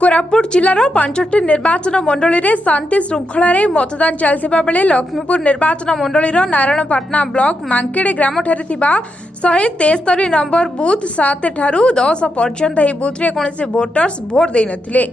कोरापुट जिलार 5टी निर्वाचन मंडली रे शांति श्रृंखला रे मतदान चलथिबा बेले लक्ष्मीपुर निर्वाचन मंडली रो नारायणपाटना ब्लॉक मांकेड़े ग्राम ठारे थिबा 173 नंबर बूथ 7 ठारू 10 पर्यंत एही बूथ रे कोनसे वोटर्स वोट देइ नथिले।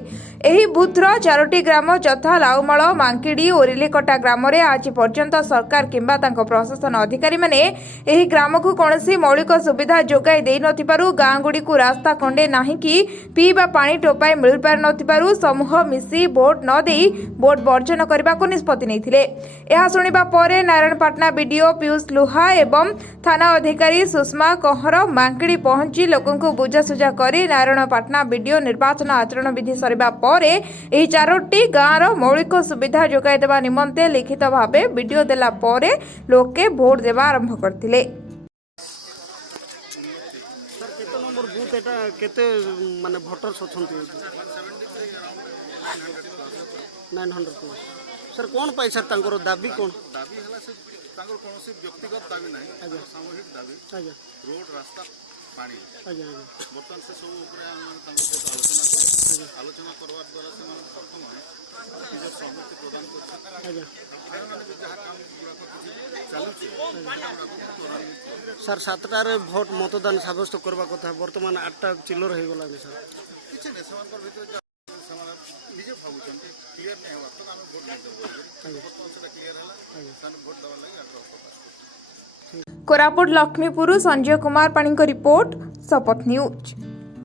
एही बूथ रो 4टी ग्राम जथा लाउमळ मांकेड़ी और रिलेकटा ग्राम रे आज पर्यंत सरकार किंबा तांको प्रशासन अधिकारी माने एही ग्राम को कोनसे मौलिक सुविधा जोगाई देइ नथिबारु गां गुडी को रास्ता खंडे नाही कि पीबा पानी टोपाए मिल पार नथिबारु समूह मिसी वोट न देई वोट वर्जन करबा को निष्पत्ति नैथिले। एहा सुनिबा परे नारायणपाटना बीडीओ पीयूष लुहा एवं थाना अधिकारी सुषमा कहर मांकेड़ी पहुंची लोकन को बुझासुझा करी नारायणपाटना बीडीओ निर्वाचन आचरण विधि सरिबा परे एही 4टी गांर मौलिक सुविधा जोगाई देबा निमंते लिखित भाबे वीडियो देला परे लोके वोट देबा आरंभ करथिले। बूथ एटा केते माने वोटर्स अछंती 900 सर कोन पाई सर तांकर दाबी कोन दाबी हला से तांकर कोनोसी व्यक्तिगत दाबी नाही आजा सामूहिक दाबी आजा रोड रास्ता पानी आजा बर्तन से सब ऊपर हम तांकर से आलोचना करवार द्वारा से मन प्रथम निज सहमति प्रदान कर आजा माने जहा काम चालू सर 7टार भोट मतदान साब्यस्त करबा कथा वर्तमान 8टा चिल्लर हे गला सर किछ ने समानकर भीतर समान निजे भाबुचन क्लियर नै हेबा त हम वोट नै देबो वर्तमान से क्लियर हला सन वोट दवा लागि आग्रह प्रकाश कोरापुट लक्ष्मीपुर संजय कुमार पाणी को रिपोर्ट शपथ न्यूज।